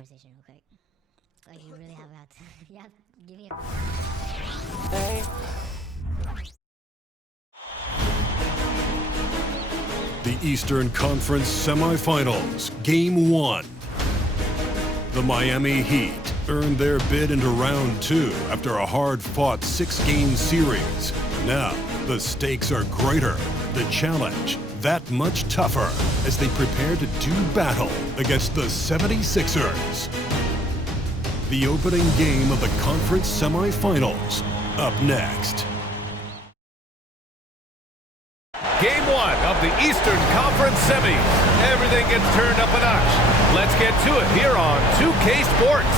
Conversation real quick. Like you really have got to. You have give me a. The Eastern Conference Semifinals, Game 1. The Miami Heat earned their bid into Round 2 after a hard-fought 6-game series. Now, the stakes are greater, the challenge that much tougher as they prepare to do battle against the 76ers. The opening game of the conference semifinals, up next. Game 1 of the Eastern Conference Semis. Everything gets turned up a notch. Let's get to it here on 2K Sports.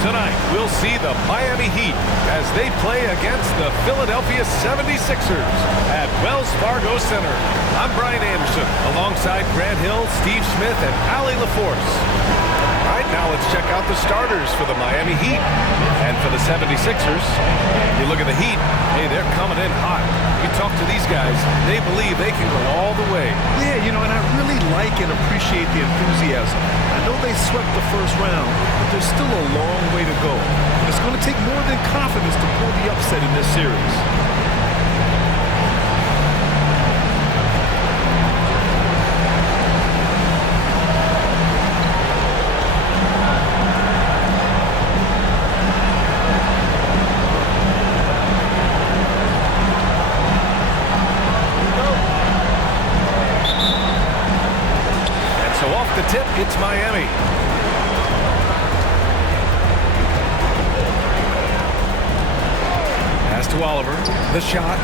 Tonight, we'll see the Miami Heat as they play against the Philadelphia 76ers at Wells Fargo Center. I'm Brian Anderson, alongside Grant Hill, Steve Smith, and Allie LaForce. All right, now let's check out the starters for the Miami Heat. And for the 76ers, you look at the Heat, hey, they're coming in hot. You talk to these guys, they believe they can go all the way. Yeah, you know, and I really like and appreciate the enthusiasm. I know they swept the first round, but there's still a long way to go. It's going to take more than confidence to pull the upset in this series. The tip, it's Miami. Pass to Oliver. The shot.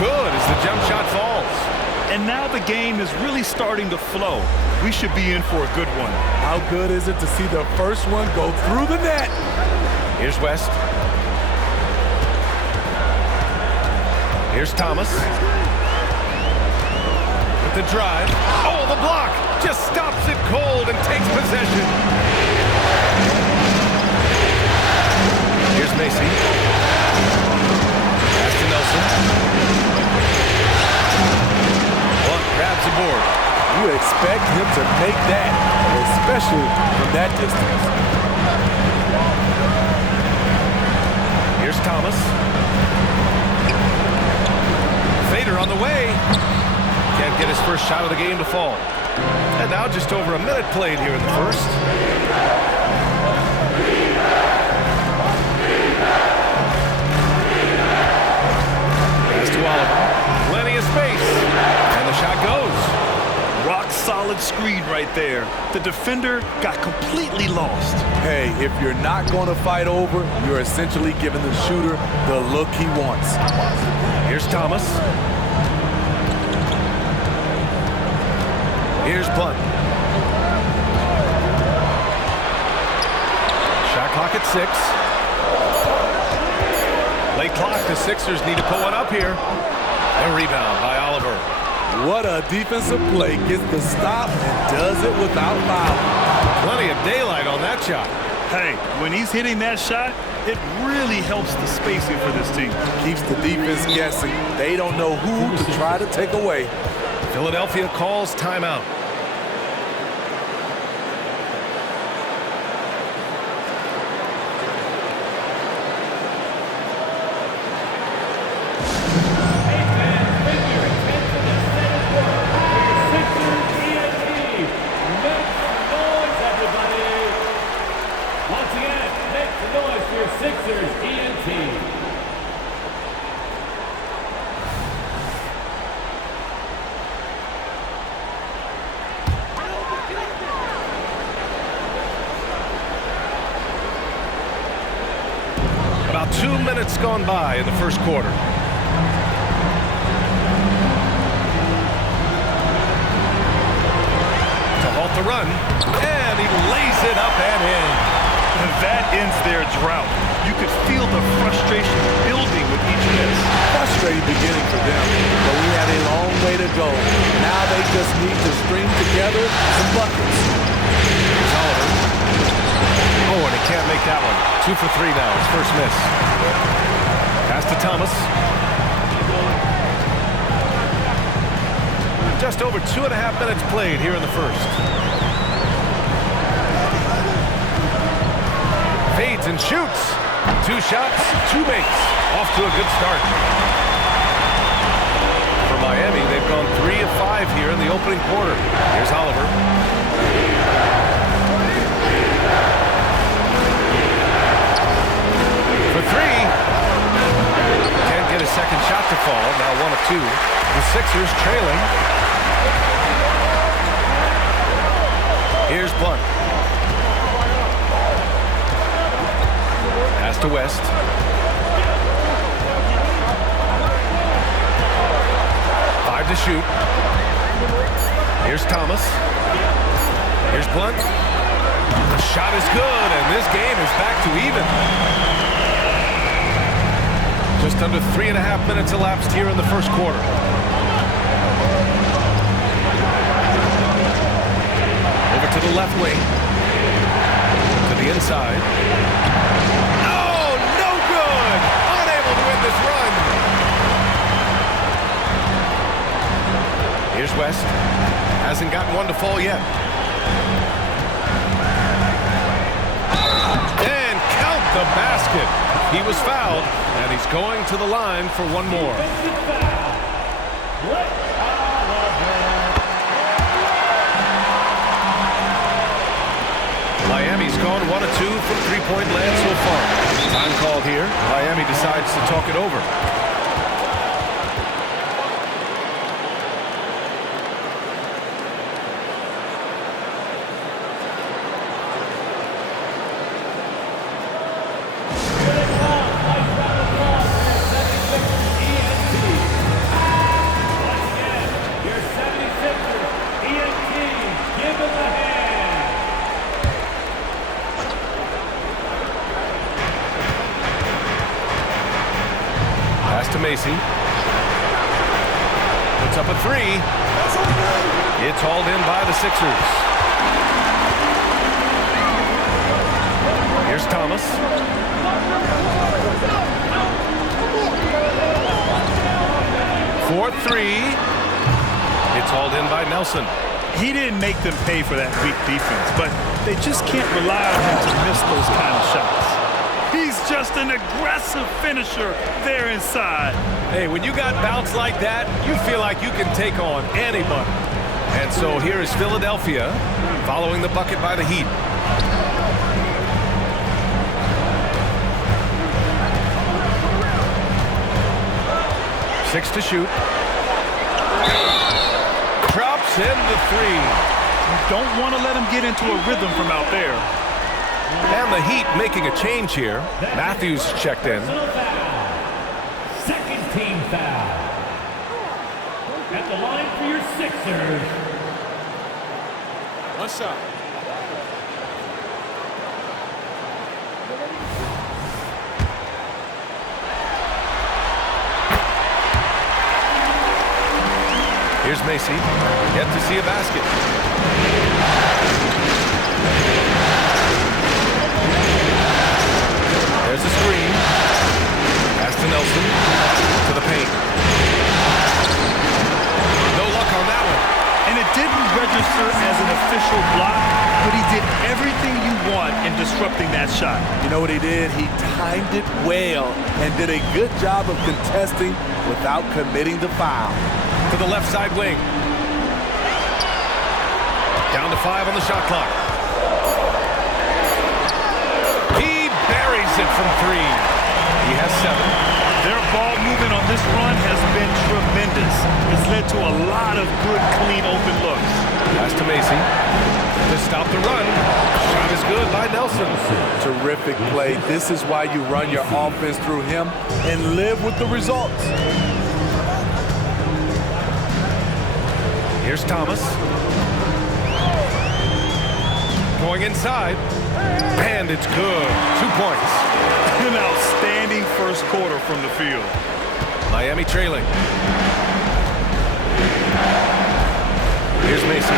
Good as the jump shot falls. And now the game is really starting to flow. We should be in for a good one. How good is it to see the first one go through the net? Here's West. Here's Thomas. With the drive. Oh, the block! Just stops it cold and takes possession. Here's Macy. Pass to Nelson. Blunt grabs the board. You expect him to make that, especially from that distance. Here's Thomas. Fader on the way. Can't get his first shot of the game to fall. And now just over a minute played here in the first. Pass to Oliver. Plenty of space. And the shot goes. Rock solid screen right there. The defender got completely lost. Hey, if you're not going to fight over, you're essentially giving the shooter the look he wants. Here's Thomas. Here's Blunt. Shot clock at 6. Late clock. The Sixers need to put one up here. And rebound by Oliver. What a defensive play. Gets the stop and does it without foul. Plenty of daylight on that shot. Hey, when he's hitting that shot, it really helps the spacing for this team. Keeps the defense guessing. They don't know who to try to take away. Philadelphia calls timeout. About 2 minutes gone by in the first quarter. To halt the run, and he lays it up and in. And that ends their drought. You could feel the frustration building with each miss. Frustrating beginning for them, but we have a long way to go. Now they just need to string together some buckets. Oliver. Oh, and he can't make that one. 2 for 3 now, his first miss. Pass to Thomas. Just over 2.5 minutes played here in the first. Fires and shoots. 2 shots, 2 makes. Off to a good start. For Miami, they've gone 3 of 5 here in the opening quarter. Here's Oliver. For 3. Can't get a second shot to fall. Now 1 of 2. The Sixers trailing. Here's Blunt. Pass to West. To shoot. Here's Thomas. Here's Blunt. The shot is good, and this game is back to even. Just under 3.5 minutes elapsed here in the first quarter. Over to the left wing. To the inside. Oh, no good! Unable to win this run. Here's West. Hasn't gotten one to fall yet. And count the basket. He was fouled, and he's going to the line for one more. Miami's gone 1 of 2 from three-point land so far. Time called here. Miami decides to talk it over. Macy. Puts up a 3. It's hauled in by the Sixers. Here's Thomas. For 3. It's hauled in by Nelson. He didn't make them pay for that weak defense, but they just can't rely on him to miss those kind of shots. He's just an aggressive finisher there inside. Hey, when you got bounce like that, you feel like you can take on anybody. And so here is Philadelphia following the bucket by the Heat. Six to shoot. Drops in the 3. You don't want to let him get into a rhythm from out there. And the Heat making a change here. Matthews checked in. Second team foul. At the line for your Sixers. One shot. Here's Macy. Yet to see a basket. There's a screen. Pass to Nelson. To the paint. No luck on that one. And it didn't register as an official block, but he did everything you want in disrupting that shot. You know what he did? He timed it well and did a good job of contesting without committing the foul. To the left side wing. Down to 5 on the shot clock. He buries it from 3. He has 7. Their ball movement on this run has been tremendous. It's led to a lot of good, clean, open looks. Pass to Macy. To stop the run. Shot is good by Nelson. Terrific play. This is why you run your offense through him and live with the results. Here's Thomas. Going inside. And it's good. 2 points. An outstanding first quarter from the field. Miami trailing. Here's Macy.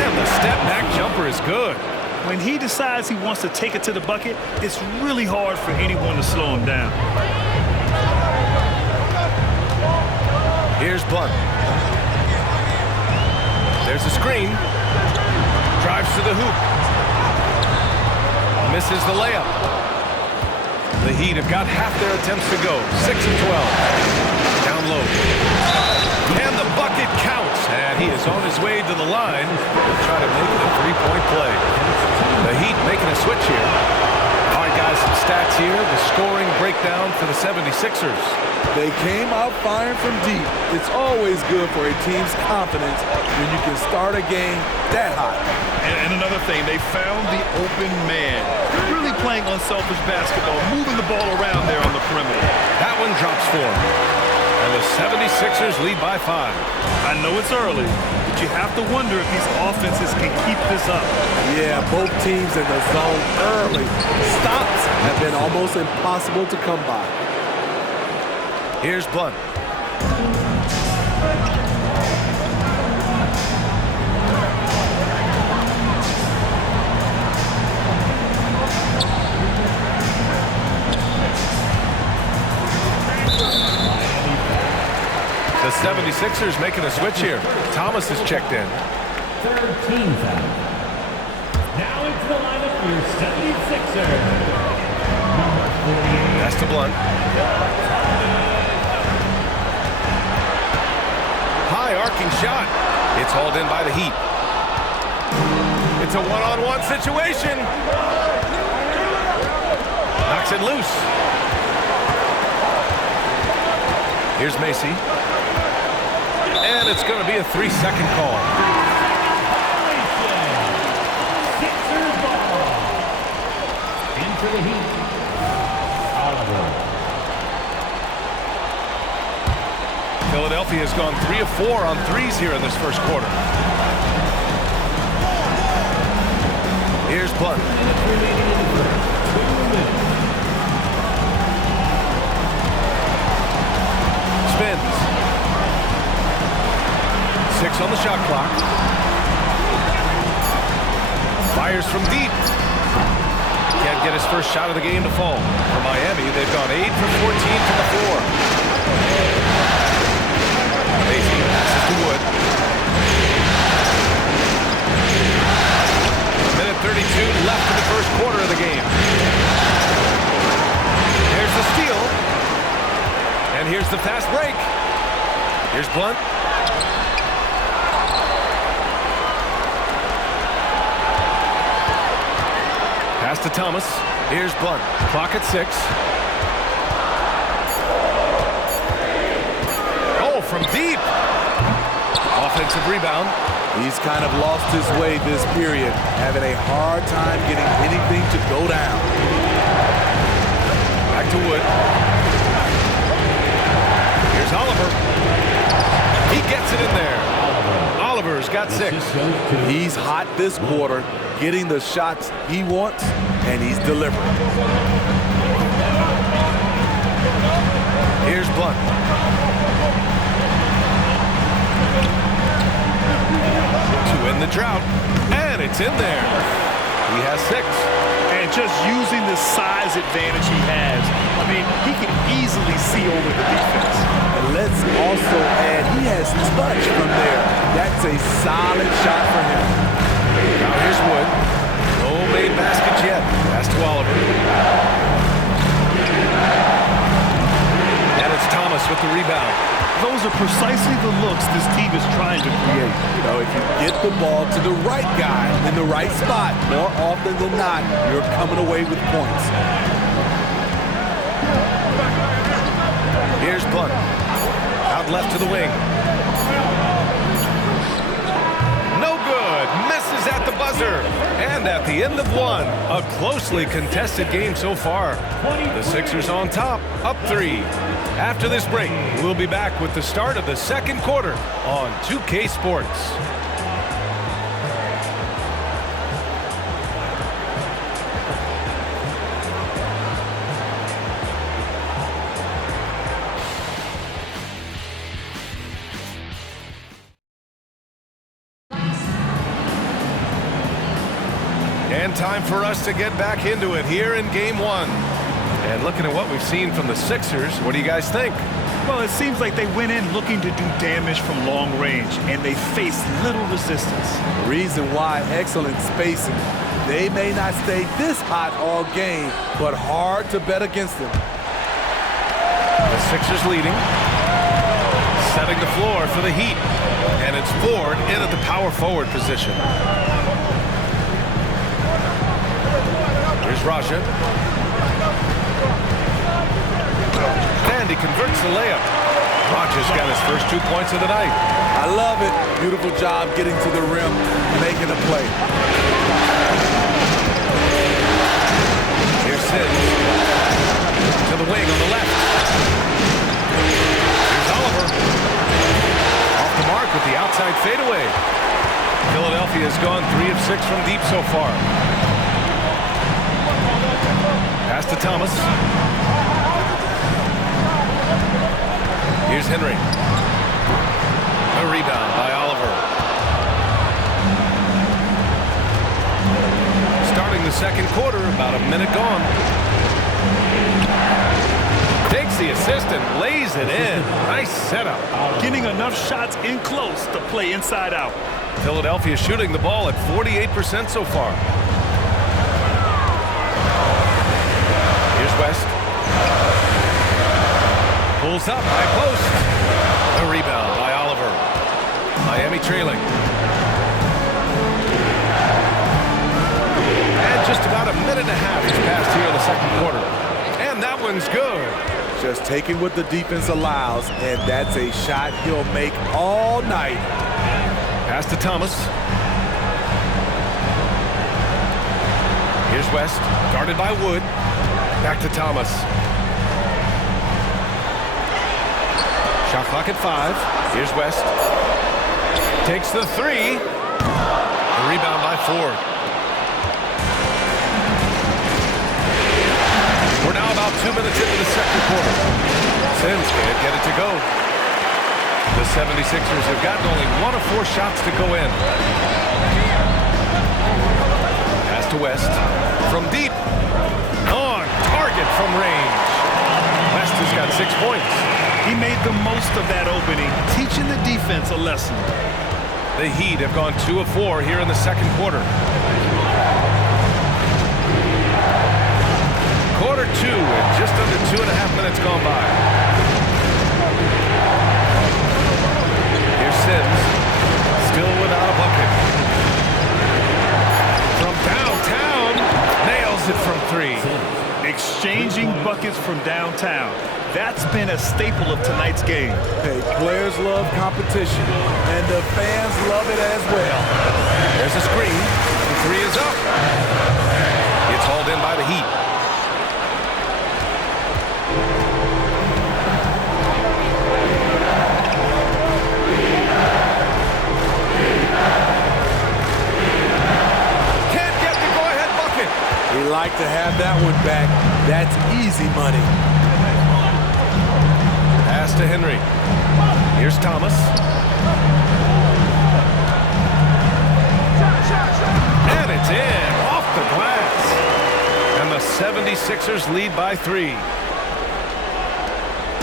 And the step back jumper is good. When he decides he wants to take it to the bucket, it's really hard for anyone to slow him down. Here's Blunt. There's a screen. Drives to the hoop. Misses the layup. The Heat have got half their attempts to go. 6 of 12. Down low. And the bucket counts. And he is on his way to the line to try to make it a three-point play. The Heat making a switch here. All right, guys, some stats here. The scoring breakdown for the 76ers. They came out firing from deep. It's always good for a team's confidence when you can start a game that hot. And another thing, they found the open man. Really playing unselfish basketball, moving the ball around there on the perimeter. That one drops 4. And the 76ers lead by 5. I know it's early, but you have to wonder if these offenses can keep this up. Yeah, both teams in the zone early. Stops have been almost impossible to come by. Here's Blunt. The 76ers making a switch here. Thomas is checked in. Third team foul. Now into the lineup for your 76ers. Number 48. That's to Blunt. High arcing shot. It's hauled in by the Heat. It's a one-on-one situation. Knocks it loose. Here's Macy. And it's going to be a 3-second call. Sixers ball. Into the Heat. Oliver. Philadelphia has gone 3 of 4 on threes here in this first quarter. Here's Blunt. Spins. 6 on the shot clock. Fires from deep. Can't get his first shot of the game to fall. For Miami, they've gone 8 for 14 from the floor. Macy passes to Wood. A minute 32 left in the first quarter of the game. Here's the steal. And here's the fast break. Here's Blunt. Pass to Thomas. Here's Blunt. Clock at 6. Oh, from deep. Offensive rebound. He's kind of lost his way this period, having a hard time getting anything to go down. Back to Wood. Here's Oliver. He gets it in there. Oliver's got 6. He's hot this quarter, getting the shots he wants, and he's delivering. Here's Blunt. Two in the drought, and it's in there. He has 6. And just using the size advantage he has, I mean, he can easily see over the defense. And let's also add, he has touch from there. That's a solid shot for him. Now here's Wood. No made baskets yet. Pass to Oliver. And it's Thomas with the rebound. Those are precisely the looks this team is trying to create. You know, if you get the ball to the right guy in the right spot, more often than not, you're coming away with points. Here's Blunt. Out left to the wing. No good. Misses at the buzzer. And at the end of one, a closely contested game so far. The Sixers on top, up 3. After this break, we'll be back with the start of the second quarter on 2K Sports. And And time for us to get back into it here in Game 1. And looking at what we've seen from the Sixers, what do you guys think? Well, it seems like they went in looking to do damage from long range, and they faced little resistance. Reason why, excellent spacing. They may not stay this hot all game, but hard to bet against them. The Sixers leading. Setting the floor for the Heat. And it's Ford in at the power forward position. Here's Raja. And he converts the layup. Raja's got his first 2 points of the night. I love it. Beautiful job getting to the rim, making a play. Here's Sims. To the wing on the left. Here's Oliver. Off the mark with the outside fadeaway. Philadelphia has gone 3 of 6 from deep so far. Pass to Thomas. Here's Henry. A rebound by Oliver. Starting the second quarter, about a minute gone. Takes the assist and lays it in. Nice setup. Getting enough shots in close to play inside out. Philadelphia shooting the ball at 48% so far. Here's West. Pulls up, high post. A rebound by Oliver. Miami trailing. And just about a minute and a half has passed here in the second quarter. And that one's good. Just taking what the defense allows, and that's a shot he'll make all night. Pass to Thomas. Here's West, guarded by Wood. Back to Thomas. Shot clock at 5. Here's West. Takes the 3. A rebound by Ford. We're now about 2 minutes into the second quarter. Sims can't get it to go. The 76ers have gotten only 1 of 4 shots to go in. Pass to West. From deep. On target from range. West has got 6 points. He made the most of that opening, teaching the defense a lesson. The Heat have gone 2 of 4 here in the second quarter. Quarter 2 and just under 2.5 minutes gone by. Here's Sims, still without a bucket. From downtown, nails it from 3. Exchanging buckets from downtown. That's been a staple of tonight's game. Hey, players love competition, and the fans love it as well. There's a screen. The 3 is up. It's hauled in by the Heat. Can't get the go-ahead bucket. We like to have that one back. That's easy money. Pass to Henry. Here's Thomas. And it's in, off the glass. And the 76ers lead by 3.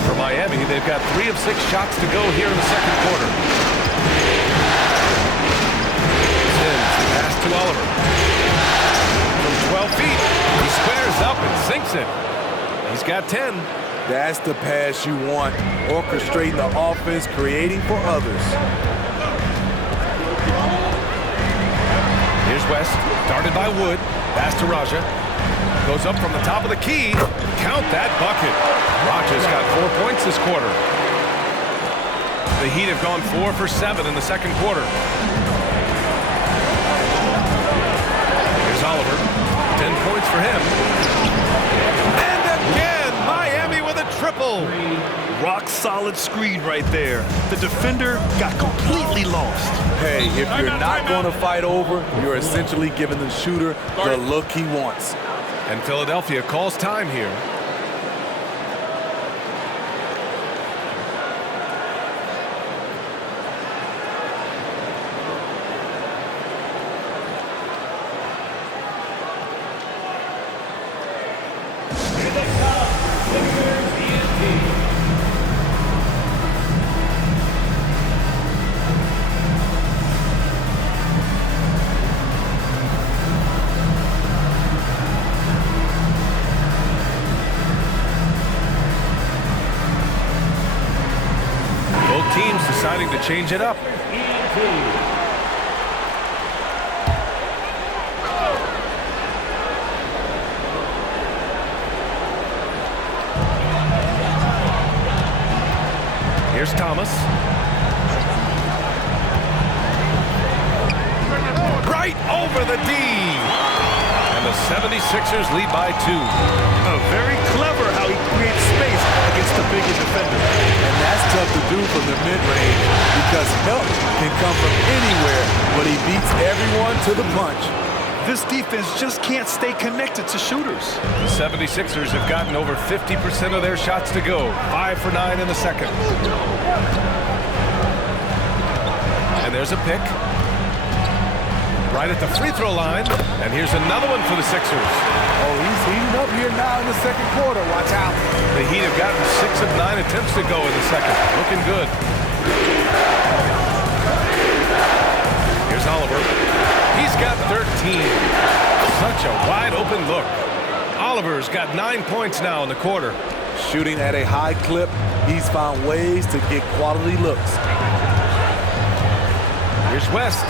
For Miami, they've got 3 of 6 shots to go here in the second quarter. Sims, pass to Oliver. From 12 feet, he squares up and sinks it. He's got 10. That's the pass you want. Orchestrating the offense, creating for others. Here's West, started by Wood. Pass to Raja. Goes up from the top of the key. Count that bucket. Raja's got 4 points this quarter. The Heat have gone 4 for 7 in the second quarter. Here's Oliver. 10 points for him. And again, Miami with a triple. Rock solid screen right there. The defender got completely lost. Hey, if you're not going to fight over, you're essentially giving the shooter the look he wants. And Philadelphia calls time here. Here they come, Sixers ENT. Both teams deciding to change it up. Here's Thomas. Right over the D. And the 76ers lead by 2. Very clever how he creates space against the bigger defender. And that's tough to do from the mid-range because help can come from anywhere, but he beats everyone to the punch. This defense just can't stay connected to shooters. The 76ers have gotten over 50% of their shots to go. 5 for 9 in the second. And there's a pick. Right at the free throw line. And here's another one for the Sixers. Oh, he's heating up here now in the second quarter. Watch out. The Heat have gotten 6 of 9 attempts to go in the second. Looking good. Here's Oliver. He's got 13. Such a wide open look. Oliver's got 9 points now in the quarter. Shooting at a high clip, he's found ways to get quality looks. Here's West.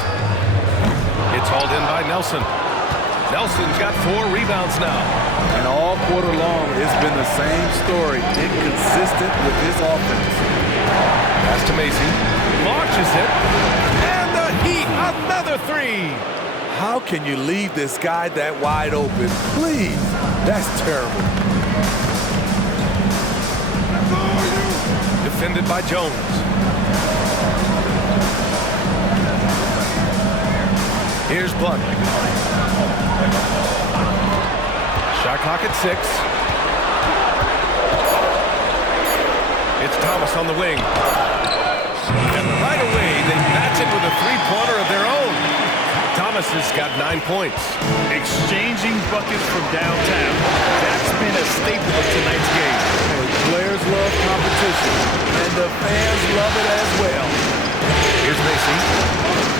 It's hauled in by Nelson. Nelson's got 4 rebounds now. And all quarter long, it's been the same story. Inconsistent with his offense. Pass to Macy. Launches it. And the Heat, another 3. How can you leave this guy that wide open? Please. That's terrible. Defended by Jones. Here's Blunt. Shot clock at 6. It's Thomas on the wing. And right away, they match it with a three-pointer of their own. Thomas has got 9 points. Exchanging buckets from downtown. That's been a staple of tonight's game. Players love competition, and the fans love it as well. Here's Macy.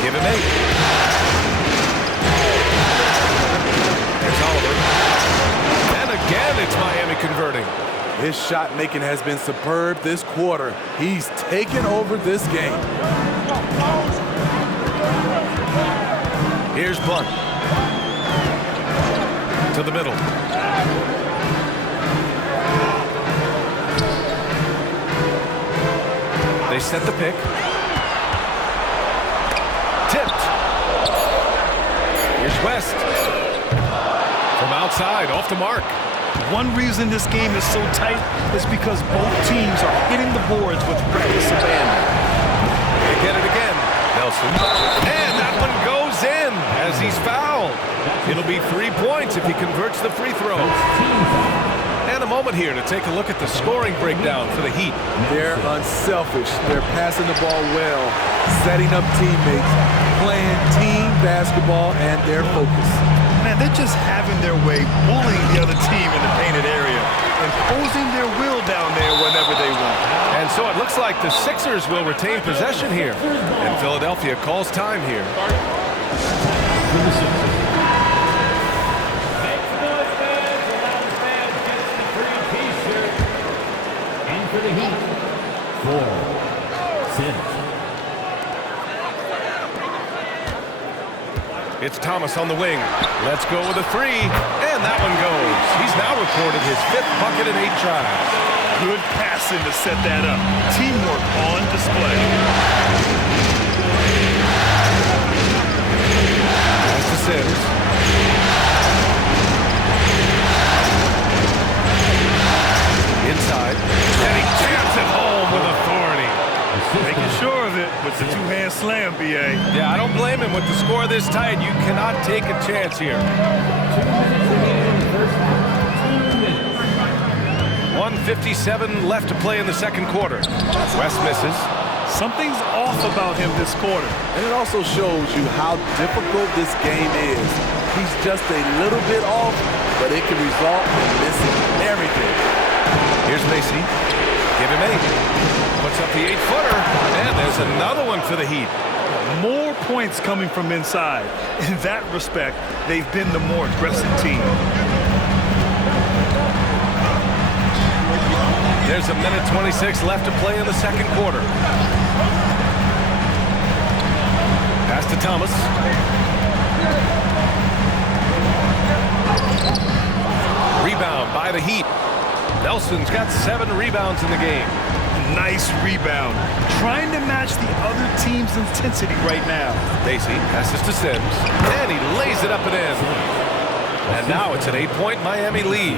Give him 8. Here's Oliver. And again, it's Miami converting. His shot making has been superb this quarter. He's taken over this game. Here's Blunt. To the middle. They set the pick. Tipped. Here's West. From outside, off the mark. One reason this game is so tight is because both teams are hitting the boards with reckless abandon. They get it again. Nelson. And that one goes in as he's fouled. It'll be 3 points if he converts the free throw. And a moment here to take a look at the scoring breakdown for the Heat. They're unselfish. They're passing the ball well, setting up teammates, playing team basketball, and they're focused. Man, they're just having their way, bullying the other team in the painted area, imposing their will down there whenever they want. And so it looks like the Sixers will retain possession here. And Philadelphia calls time here. And for the Heat, 4 Sims. It's Thomas on the wing. Let's go with a 3. And that one goes. He's now recorded his 5th bucket in 8 tries. Good passing to set that up. Teamwork on display. Pass to Sims. Inside. And he jams it home with authority. Making sure of it with the two-hand slam, B.A. Yeah, I don't blame him. With the score this tight, you cannot take a chance here. 1:57 left to play in the second quarter. West misses. Something's off about him this quarter. And it also shows you how difficult this game is. He's just a little bit off, but it can result in missing every Macy. Give him 8. Puts up the 8-footer. And there's another one for the Heat. More points coming from inside. In that respect, they've been the more aggressive team. There's a minute 26 left to play in the second quarter. Pass to Thomas. Rebound by the Heat. Nelson's got 7 rebounds in the game. Nice rebound. Trying to match the other team's intensity right now. Stacey passes to Sims. And he lays it up and in. And now it's an 8-point Miami lead.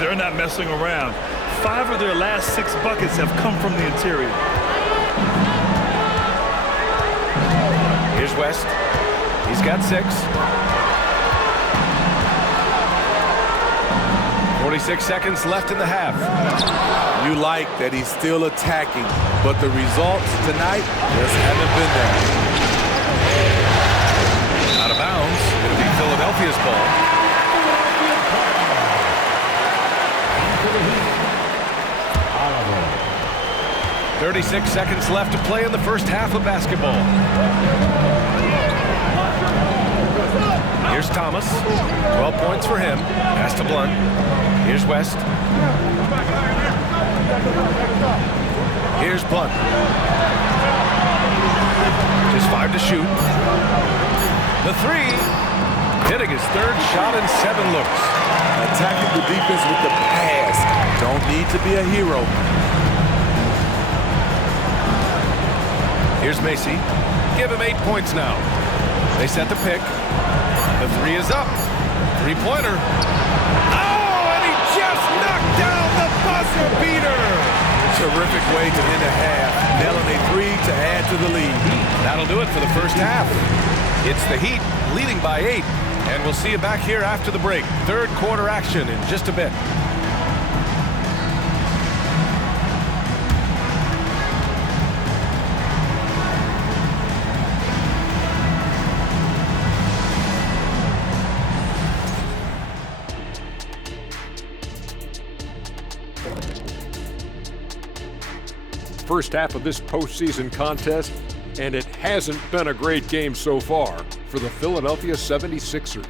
They're not messing around. 5 of their last 6 buckets have come from the interior. Here's West. He's got 6. 46 seconds left in the half. You like that he's still attacking, but the results tonight just haven't been there. Out of bounds. It'll be Philadelphia's ball. Oliver. 36 seconds left to play in the first half of basketball. Here's Thomas. 12 points for him. Pass to Blunt. Here's West. Here's Blunt. Just 5 to shoot. The 3. Hitting his 3rd shot in 7 looks. Attacking the defense with the pass. Don't need to be a hero. Here's Macy. Give him 8 points now. They set the pick. The 3 is up. 3-pointer. Oh, and he just knocked down the buzzer beater. Terrific way to end a half. Nailing a 3 to add to the lead. That'll do it for the first half. It's the Heat leading by 8. And we'll see you back here after the break. Third quarter action in just a bit. First half of this postseason contest, and it hasn't been a great game so far for the Philadelphia 76ers.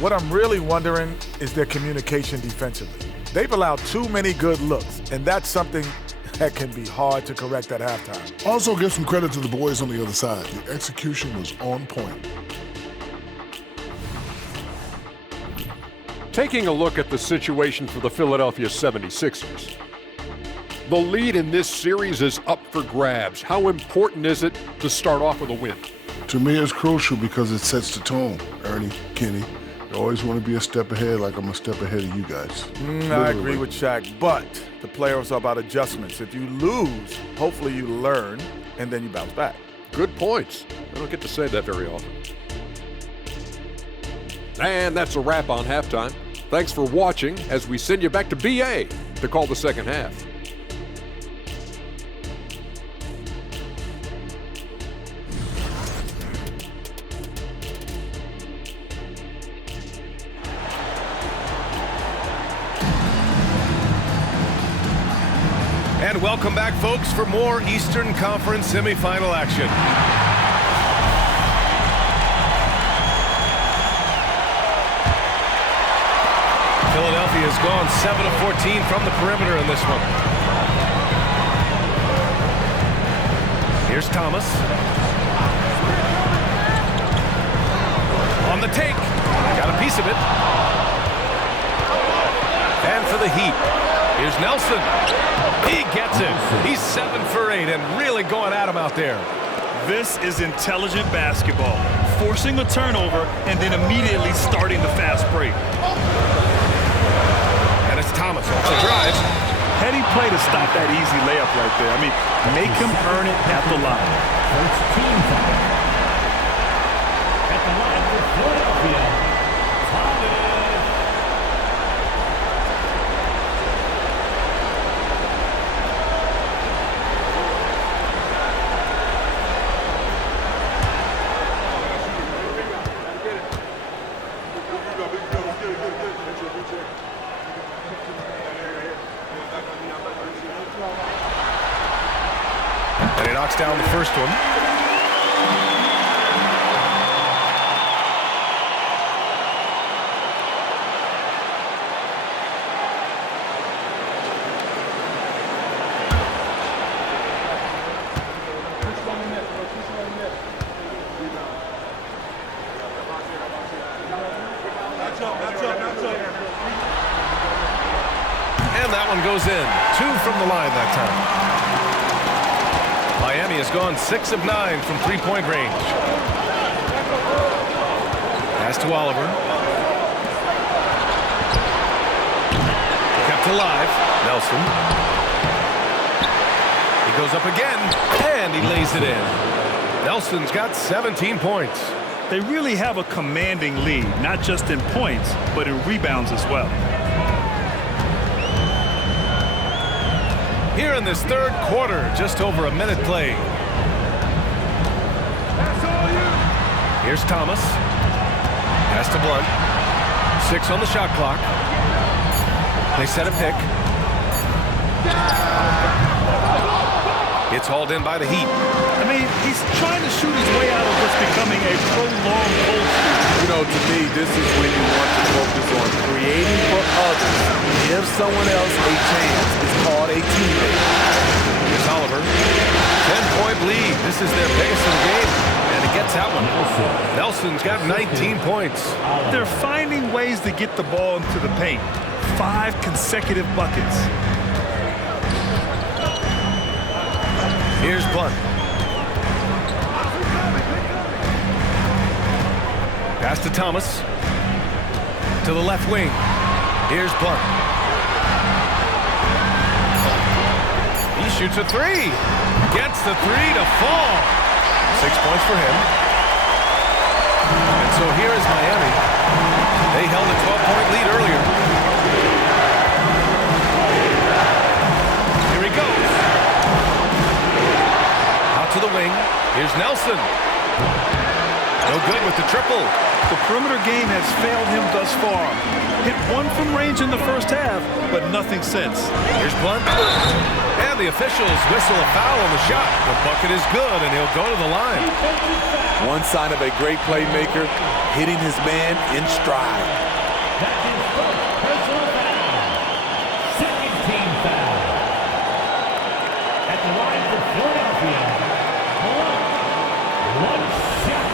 What I'm really wondering is their communication defensively. They've allowed too many good looks, and that's something that can be hard to correct at halftime. Also give some credit to the boys on the other side. The execution was on point. Taking a look at the situation for the Philadelphia 76ers. The lead in this series is up for grabs. How important is it to start off with a win? To me, it's crucial because it sets the tone. Ernie, Kenny, you always want to be a step ahead like I'm a step ahead of you guys. I agree with Shaq, but the playoffs are about adjustments. If you lose, hopefully you learn, and then you bounce back. Good points. I don't get to say that very often. And that's a wrap on halftime. Thanks for watching as we send you back to BA to call the second half. And welcome back, folks, for more Eastern Conference semifinal action. Philadelphia has gone 7 of 14 from the perimeter in this one. Here's Thomas. On the take. Got a piece of it. And for the Heat, here's Nelson. He gets it. He's 7 for 8 and really going at him out there. This is intelligent basketball. Forcing a turnover and then immediately starting the fast break. And it's Thomas off the drive. Heady play to stop that easy layup right there. I mean, make him earn it at the line. First team foul. At the line for Philadelphia, Thomas. knocks down the first one. And that one goes in. 2 from the line that time. Miami has gone 6 of 9 from three-point range. Pass to Oliver. Kept alive. Nelson. He goes up again, and he lays it in. Nelson's got 17 points. They really have a commanding lead, not just in points, but in rebounds as well. Here in this third quarter, just over a minute played. Here's Thomas. Pass to Blunt. 6 on the shot clock. They set a pick. It's hauled in by the Heat. I mean, he's trying to shoot his way out of what's becoming a prolonged cold streak. You know, to me, this is when you want to focus on creating for others. Give someone else a chance. It's called a teammate. Here's Oliver. 10-point lead. This is their biggest of the game. And he gets that one. Nelson's got 19 points. They're finding ways to get the ball into the paint. 5 consecutive buckets. Here's Blunt. Pass to Thomas. To the left wing. Here's Blunt. He shoots a 3. Gets the 3 to fall. 6 points for him. And so here is Miami. They held a 12-point lead earlier. Here he goes. Out to the wing. Here's Nelson. No good with the triple. The perimeter game has failed him thus far. Hit 1 from range in the first half, but nothing since. Here's Blunt. And the officials whistle a foul on the shot. The bucket is good, and he'll go to the line. One sign of a great playmaker, hitting his man in stride. That is first personal foul. Second team foul. At the line for Philadelphia. One shot.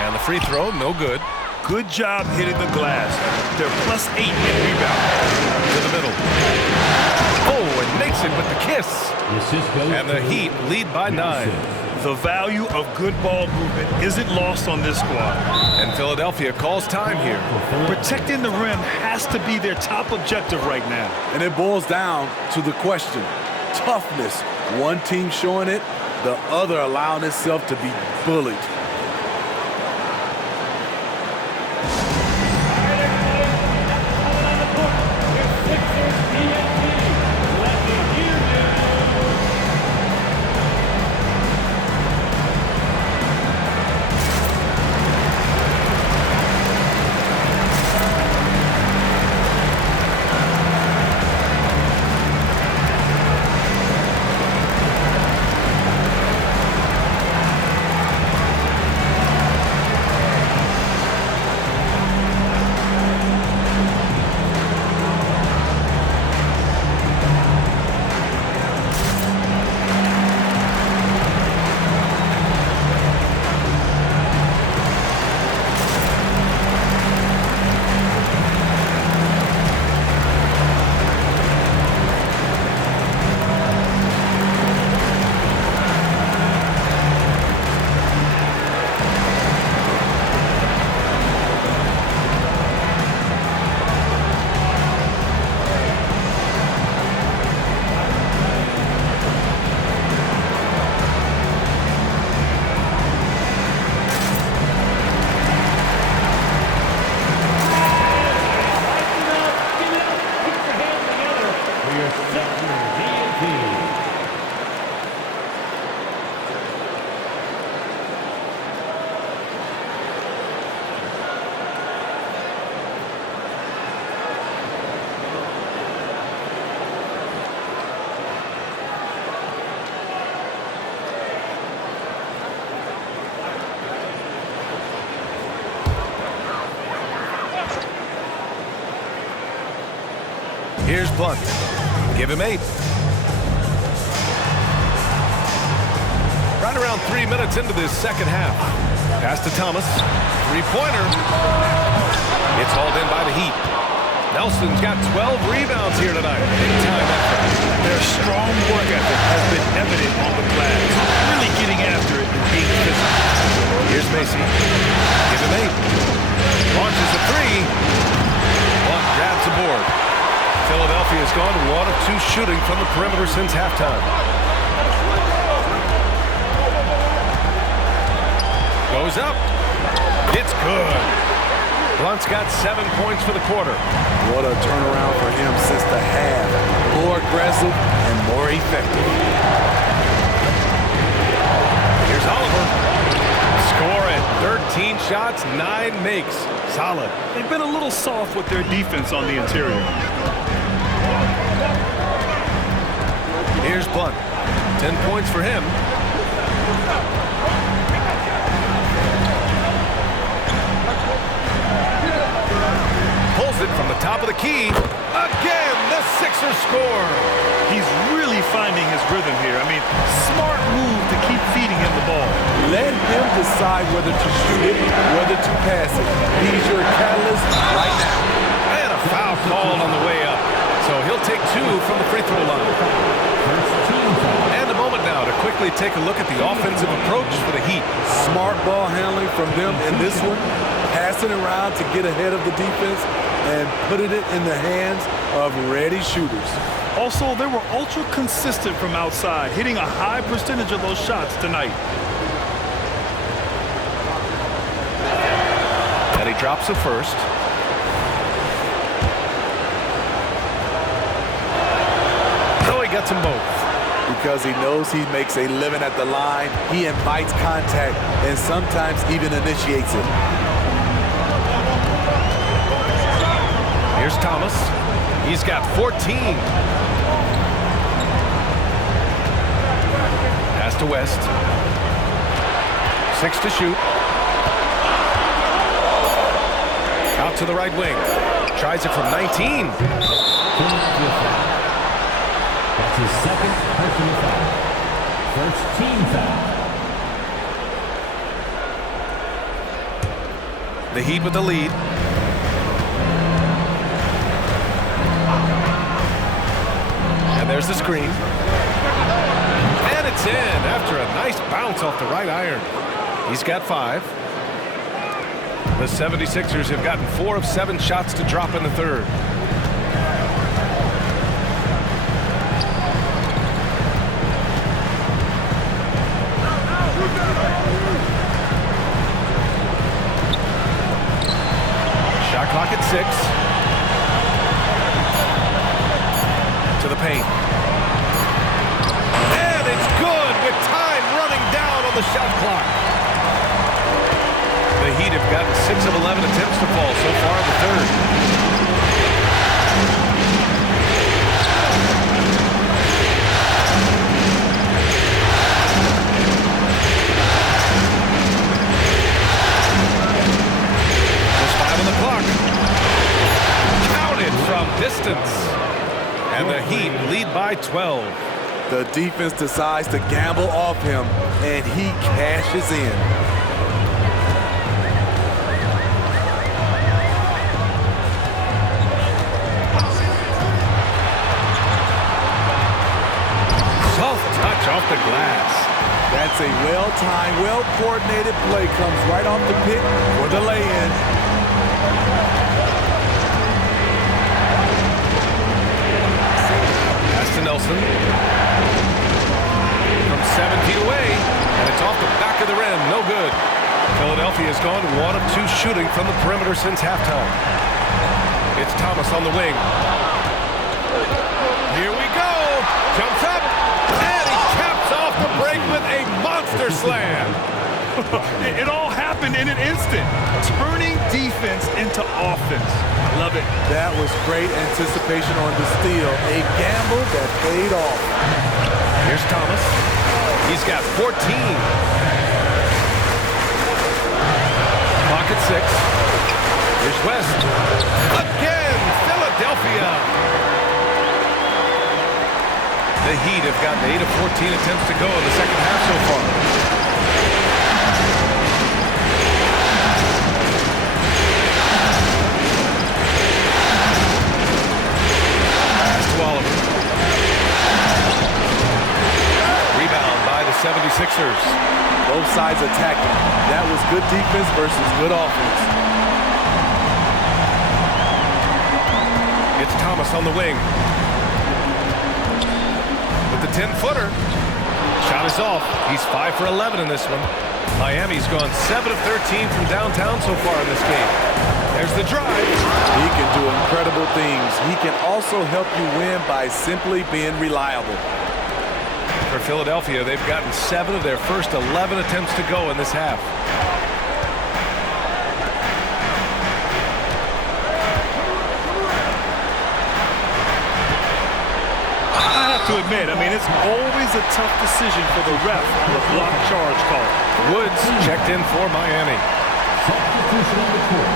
And the free throw, no good. Good job hitting the glass. They're +8 in rebound. To the middle. Oh, and makes it with the kiss. And the Heat lead by 9. The value of good ball movement isn't lost on this squad. And Philadelphia calls time here. Protecting the rim has to be their top objective right now. And it boils down to the question. Toughness. One team showing it, the other allowing itself to be bullied. Here's Blunt. Give him 8. Right around 3 minutes into this second half. Pass to Thomas. Three-pointer. It's hauled in by the Heat. Nelson's got 12 rebounds here tonight. Big time effort. Their strong work ethic has been evident on the glass. Really getting after it and being physical. Here's Macy. Give him 8. Launches a 3. Blunt grabs the board. Philadelphia's gone 1 of 2 shooting from the perimeter since halftime. Goes up. It's good. Blunt's got 7 points for the quarter. What a turnaround for him since the half. More aggressive and more effective. Here's Oliver. Score at 13 shots, 9 makes. Solid. They've been a little soft with their defense on the interior. Here's Blunt. 10 points for him. Pulls it from the top of the key. Again, the Sixers score. He's really finding his rhythm here. I mean, smart move to keep feeding him the ball. Let him decide whether to shoot it, whether to pass it. He's your catalyst right now. And a foul called on the way up. So he'll take 2 from the free throw line. And a moment now to quickly take a look at the offensive approach for the Heat. Smart ball handling from them in this one. Passing around to get ahead of the defense and putting it in the hands of ready shooters. Also, they were ultra consistent from outside, hitting a high percentage of those shots tonight. And he drops the first. So he gets them both. Because he knows he makes a living at the line, he invites contact and sometimes even initiates it. Here's Thomas. He's got 14. Pass to West. 6 to shoot. Out to the right wing. Tries it from 19. That's his second personal foul. First team foul. The Heat with the lead. And there's the screen. And it's in after a nice bounce off the right iron. He's got 5. The 76ers have gotten 4 of 7 shots to drop in the third. Shot clock at 6. To the paint. And it's good with time running down on the shot clock. The Heat have gotten 6 of 11 attempts to fall so far in the third. There's 5 on the clock. Counted from distance. And the Heat lead by 12. The defense decides to gamble off him, and he cashes in. Off the glass. That's a well-timed, well-coordinated play. Comes right off the pick for the lay-in. Pass to Nelson. From 7 feet away, and it's off the back of the rim. No good. Philadelphia has gone 1 of 2 shooting from the perimeter since halftime. It's Thomas on the wing. Here we go. Jumps up. Off the break with a monster slam. It all happened in an instant. Turning defense into offense. I love it. That was great anticipation on the steal. A gamble that paid off. Here's Thomas. He's got 14. Clock at 6. Here's West. Again, Philadelphia. Heat have gotten 8 of 14 attempts to go in the second half so far. Pass to Oliver. Rebound by the 76ers. Both sides attacking. That was good defense versus good offense. It's Thomas on the wing. With the 10-footer. Shot is off. He's 5 for 11 in this one. Miami's gone 7 of 13 from downtown so far in this game. There's the drive. He can do incredible things. He can also help you win by simply being reliable. For Philadelphia, they've gotten 7 of their first 11 attempts to go in this half. I have to admit, it's always a tough decision for the ref on the block charge call. Woods checked in for Miami. Substitution on the court.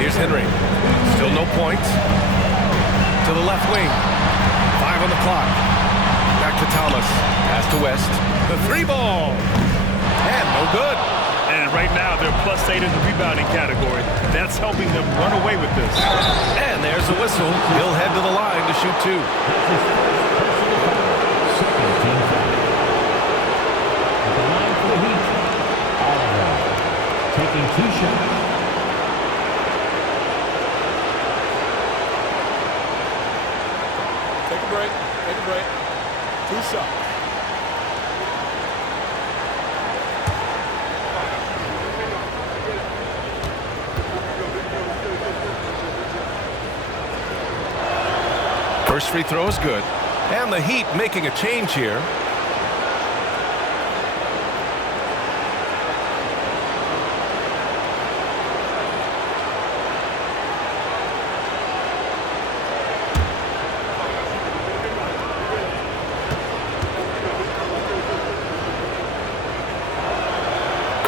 Here's Henry. Still no points. To the left wing. 5 on the clock. Back to Thomas. Pass to West. The 3-ball. And no good. And right now, they're +8 in the rebounding category. That's helping them run away with this. And there's the whistle. He'll head to the line to shoot 2. Second team foul. At the line for the Heat, Oliver taking 2 shots. Take a break. Take a break. 2 shots. First free throw is good. And the Heat making a change here.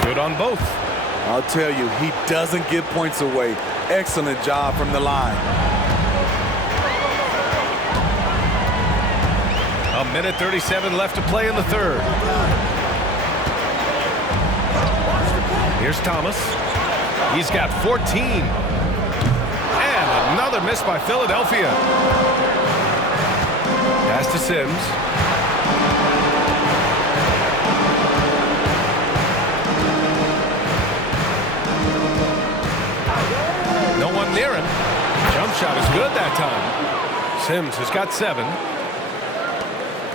Good on both. I'll tell you, he doesn't give points away. Excellent job from the line. A minute 37 left to play in the third. Here's Thomas. He's got 14. And another miss by Philadelphia. Pass to Sims. No one near him. Jump shot is good that time. Sims has got 7.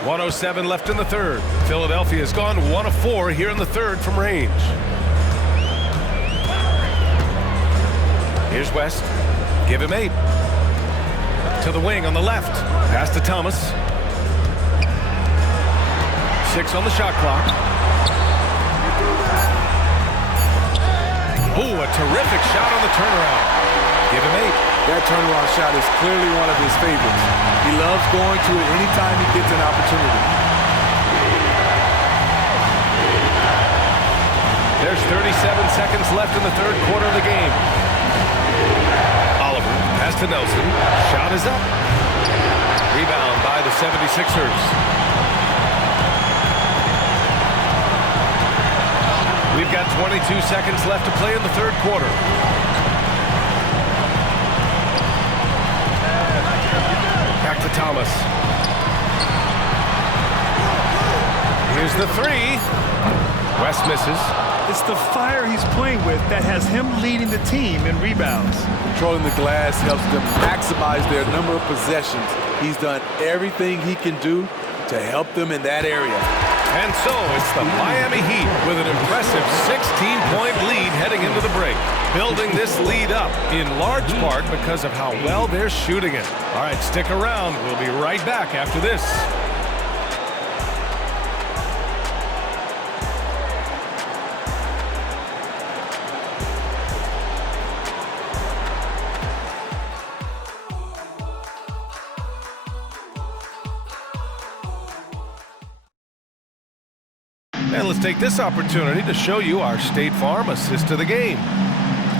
1:07 left in the third. Philadelphia has gone 1 of 4 here in the third from range. Here's West. Give him 8. To the wing on the left. Pass to Thomas. 6 on the shot clock. Ooh, a terrific shot on the turnaround. Give him 8. That turnaround shot is clearly one of his favorites. He loves going to it anytime he gets an opportunity. There's 37 seconds left in the third quarter of the game. Oliver, pass to Nelson. Shot is up. Rebound by the 76ers. We've got 22 seconds left to play in the third quarter. Back to Thomas. Here's the 3. West misses. It's the fire he's playing with that has him leading the team in rebounds. Controlling the glass helps them maximize their number of possessions. He's done everything he can do to help them in that area. And so it's the Miami Heat with an impressive 16-point lead heading into the break. Building this lead up in large part because of how well they're shooting it. All right, stick around. We'll be right back after this. And let's take this opportunity to show you our State Farm assist to the game.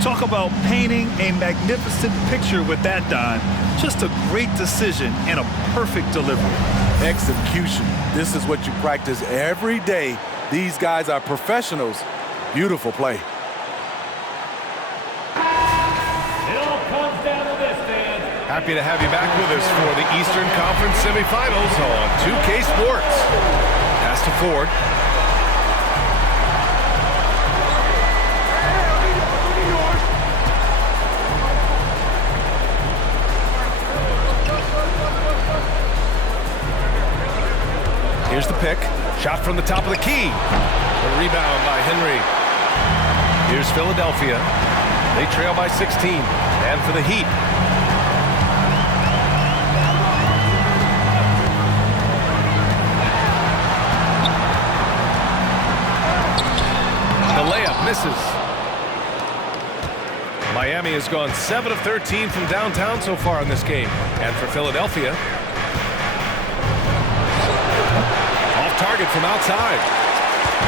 Talk about painting a magnificent picture with that dive. Just a great decision and a perfect delivery. Execution. This is what you practice every day. These guys are professionals. Beautiful play. It all comes down to this, man. Happy to have you back with us for the Eastern Conference semifinals on 2K Sports. Pass to Ford. Here's the pick. Shot from the top of the key. The rebound by Henry. Here's Philadelphia. They trail by 16. And for the Heat. The layup misses. Miami has gone 7 of 13 from downtown so far in this game. And for Philadelphia, target from outside.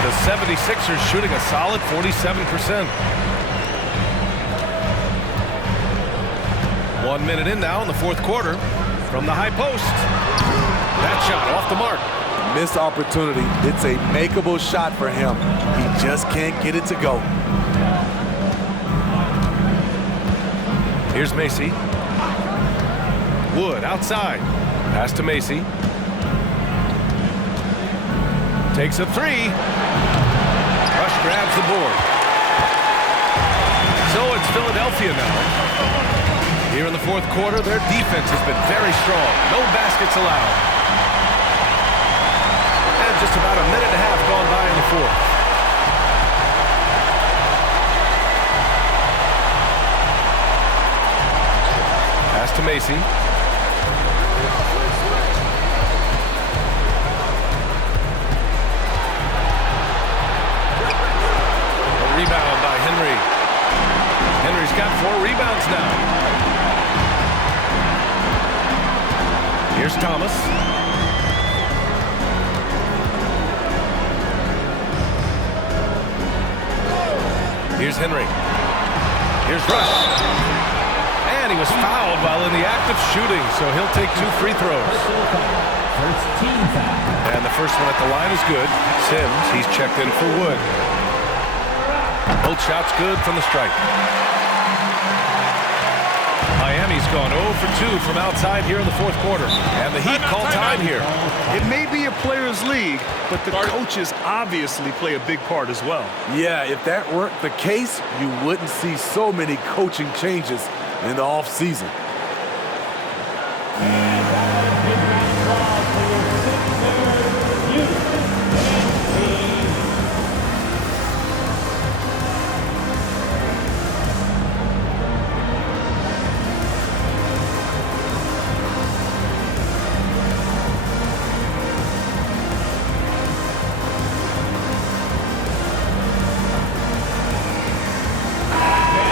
The 76ers shooting a solid 47%. 1 minute in now in the fourth quarter from the high post. That shot off the mark. Missed opportunity. It's a makeable shot for him. He just can't get it to go. Here's Macy. Wood outside. Pass to Macy. Takes a three. Rush grabs the board. So it's Philadelphia now. Here in the fourth quarter, their defense has been very strong. No baskets allowed. And just about a minute and a half gone by in the fourth. Pass to Macy. Rebound by Henry. Henry's got 4 rebounds now. Here's Thomas. Here's Henry. Here's Rush. And he was fouled while in the act of shooting, so he'll take 2 free throws. First team foul. And the first one at the line is good. Sims, he's checked in for Wood. Both shots good from the stripe. Miami's gone 0 for 2 from outside here in the fourth quarter. And the Heat call time here. It may be a players' league, but the coaches obviously play a big part as well. Yeah, if that weren't the case, you wouldn't see so many coaching changes in the offseason.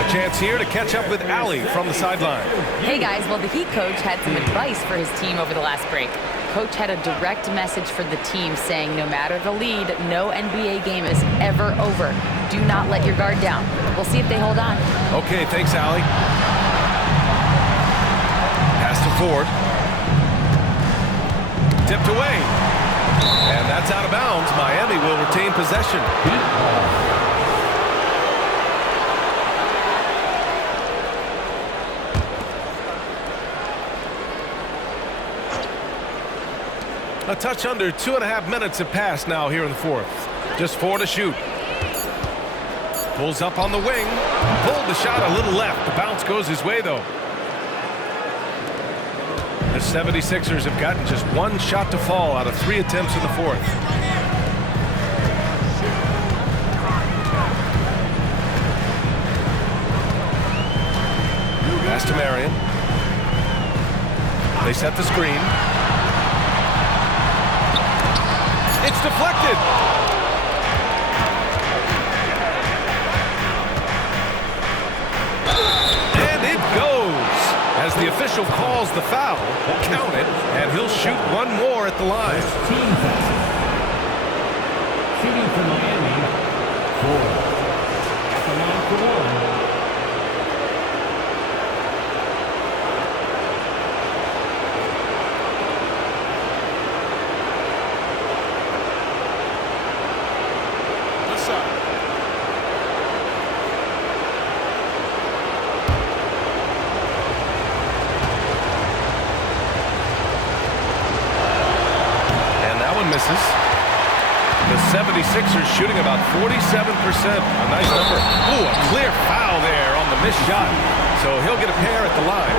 Chance here to catch up with Allie from the sideline. Hey guys, well the Heat coach had some advice for his team over the last break. Coach had a direct message for the team saying no matter the lead, no NBA game is ever over. Do not let your guard down. We'll see if they hold on. Okay, thanks Allie. Pass to Ford. Tipped away. And that's out of bounds. Miami will retain possession. A touch under 2.5 minutes have passed now here in the fourth. Just 4 to shoot. Pulls up on the wing. Pulled the shot a little left. The bounce goes his way, though. The 76ers have gotten just 1 shot to fall out of 3 attempts in the fourth. Pass to Marion. They set the screen. It's deflected. And it goes. As the official calls the foul, count it, and he'll shoot 1 more at the line. Shooting for Miami, 4. At the line for one. Misses. The 76ers shooting about 47%. A nice number. Ooh, a clear foul there on the missed shot. So he'll get a pair at the line.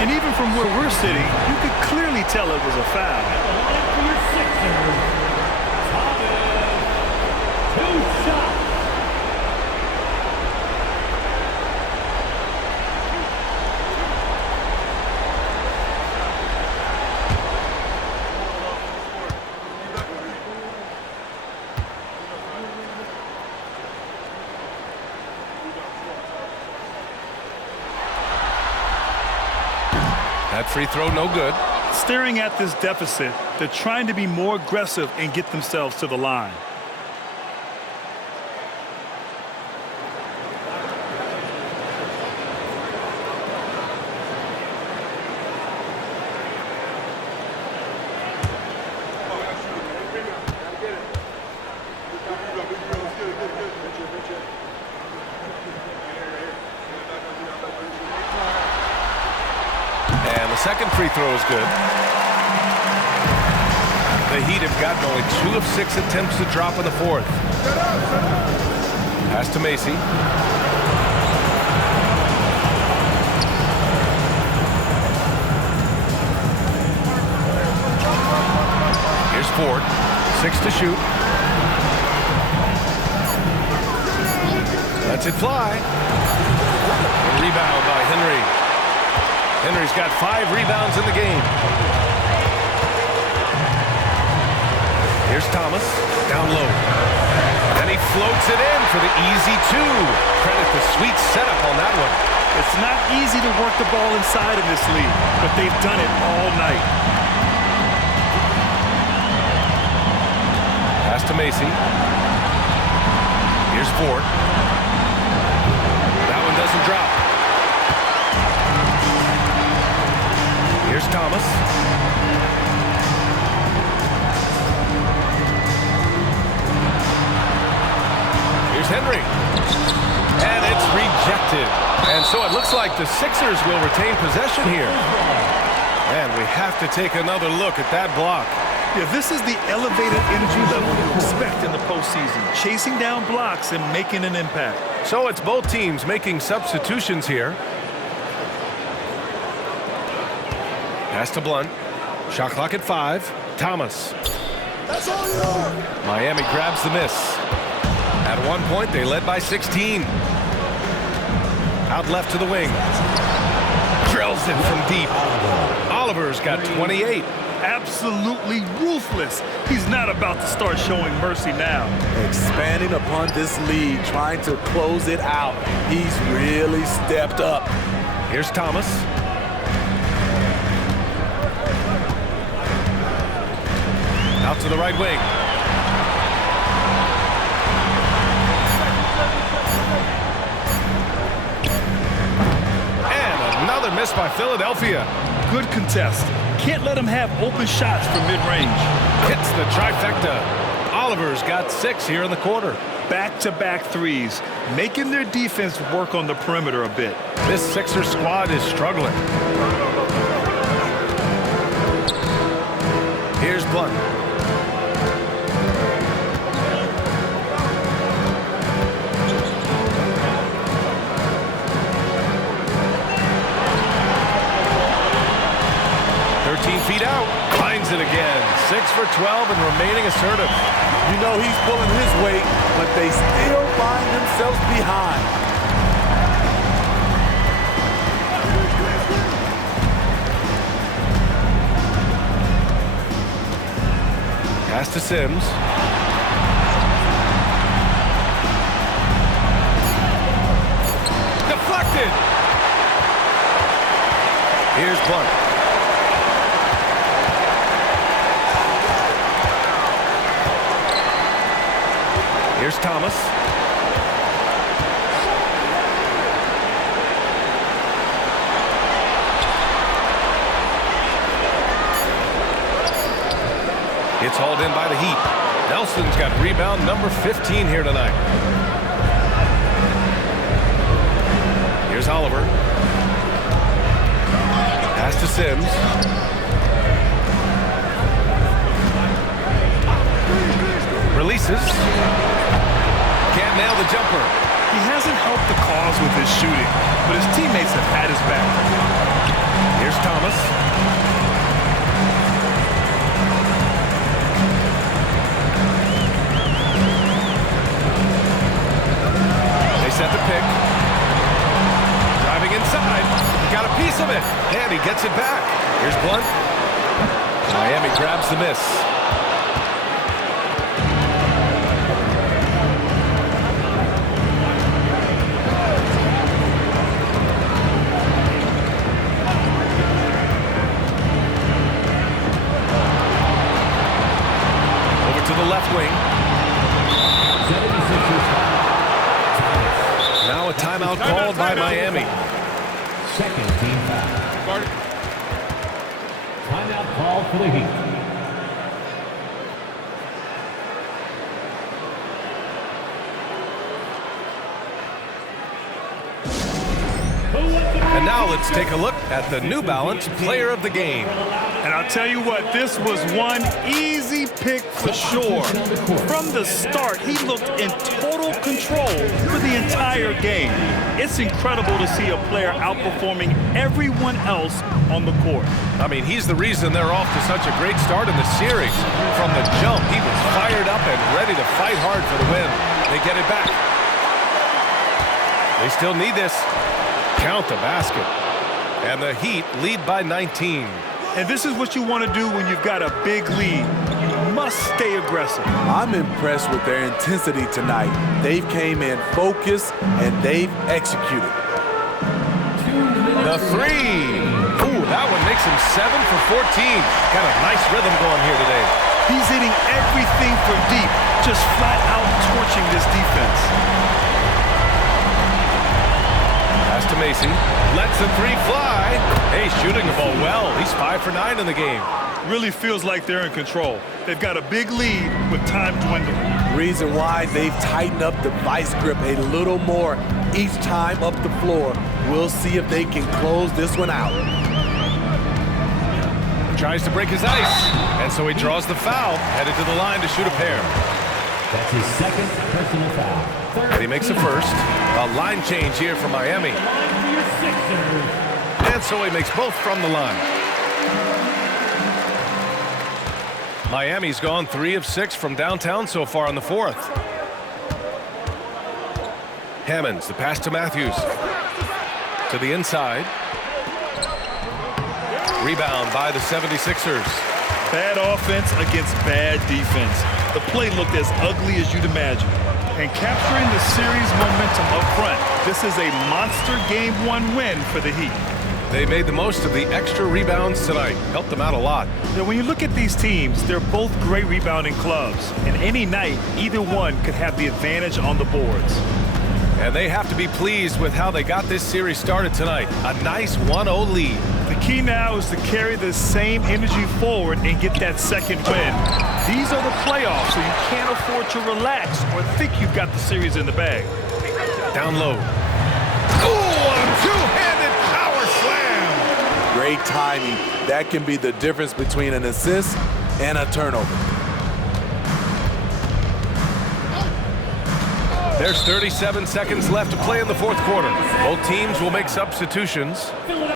And even from where we're sitting, you could clearly tell it was a foul. For your Sixers, Thomas. 2 shots. That free throw no good. Staring at this deficit, they're trying to be more aggressive and get themselves to the line. Second free throw is good. The Heat have gotten only 2 of 6 attempts to drop in the fourth. Pass to Macy. Here's Ford. 6 to shoot. Lets it fly. A rebound by Henry. Henry's got 5 rebounds in the game. Here's Thomas, down low. And he floats it in for the easy 2. Credit the sweet setup on that one. It's not easy to work the ball inside in this league, but they've done it all night. Pass to Macy. Here's Ford. That one doesn't drop. Here's Thomas. Here's Henry. And it's rejected. And so it looks like the Sixers will retain possession here. And we have to take another look at that block. Yeah, this is the elevated energy level you expect in the postseason. Chasing down blocks and making an impact. So it's both teams making substitutions here. Pass to Blunt. Shot clock at 5. Thomas. That's all you are. Miami grabs the miss. At one point, they led by 16. Out left to the wing. Drills it from deep. Oliver's got 28. Absolutely ruthless. He's not about to start showing mercy now. Expanding upon this lead, trying to close it out. He's really stepped up. Here's Thomas. Out to the right wing. And another miss by Philadelphia. Good contest. Can't let him have open shots from mid-range. Hits the trifecta. Oliver's got 6 here in the quarter. Back-to-back threes, making their defense work on the perimeter a bit. This Sixers squad is struggling. Here's Blunt. Feet out, finds it again. 6 for 12 and remaining assertive. You know he's pulling his weight, but they still find themselves behind. Pass to Sims. Deflected. Here's Blunt. Thomas. It's hauled in by the Heat. Nelson's got rebound number 15 here tonight. Here's Oliver. Pass to Sims. Releases. Can't nail the jumper. He hasn't helped the cause with his shooting, but his teammates have had his back. Here's Thomas. They set the pick. Driving inside. Got a piece of it. And he gets it back. Here's Blunt. Miami grabs the miss. To the left wing. Now a timeout called by Miami. Second team foul. Timeout called for the Heat. And now let's take a look at the New Balance Player of the Game. And I'll tell you what, this was one easy pick for sure. From the start, he looked in total control for the entire game. It's incredible to see a player outperforming everyone else on the court. I mean, he's the reason they're off to such a great start in the series. From the jump, he was fired up and ready to fight hard for the win. They get it back. They still need this. Count the basket. And the Heat lead by 19. And this is what you want to do when you've got a big lead. You must stay aggressive. I'm impressed with their intensity tonight. They've came in focused and they've executed. The three. Ooh, that one makes him 7 for 14. Got a nice rhythm going here today. He's hitting everything from deep, just flat out torching this defense. Pass to Macy. Lets the three fly. Hey, shooting the ball well. He's 5 for 9 in the game. Really feels like they're in control. They've got a big lead with time dwindling. Reason why they've tightened up the vice grip a little more each time up the floor. We'll see if they can close this one out. Tries to break his ice. And so he draws the foul. Headed to the line to shoot a pair. That's his second personal foul. And he makes a first. A line change here for Miami. And so he makes both from the line. Miami's gone 3 of 6 from downtown so far in the fourth. Hammonds, the pass to Matthews. To the inside. Rebound by the 76ers. Bad offense against bad defense. The play looked as ugly as you'd imagine. And capturing the series momentum up front, this is a monster Game 1 win for the Heat. They made the most of the extra rebounds tonight. Helped them out a lot. Now, when you look at these teams, they're both great rebounding clubs. And any night, either one could have the advantage on the boards. And they have to be pleased with how they got this series started tonight. A nice 1-0 lead. The key now is to carry the same energy forward and get that second win. These are the playoffs, so you can't afford to relax or think you've got the series in the bag. Down low. Ooh, a two-handed power slam. Great timing. That can be the difference between an assist and a turnover. There's 37 seconds left to play in the fourth quarter. Both teams will make substitutions.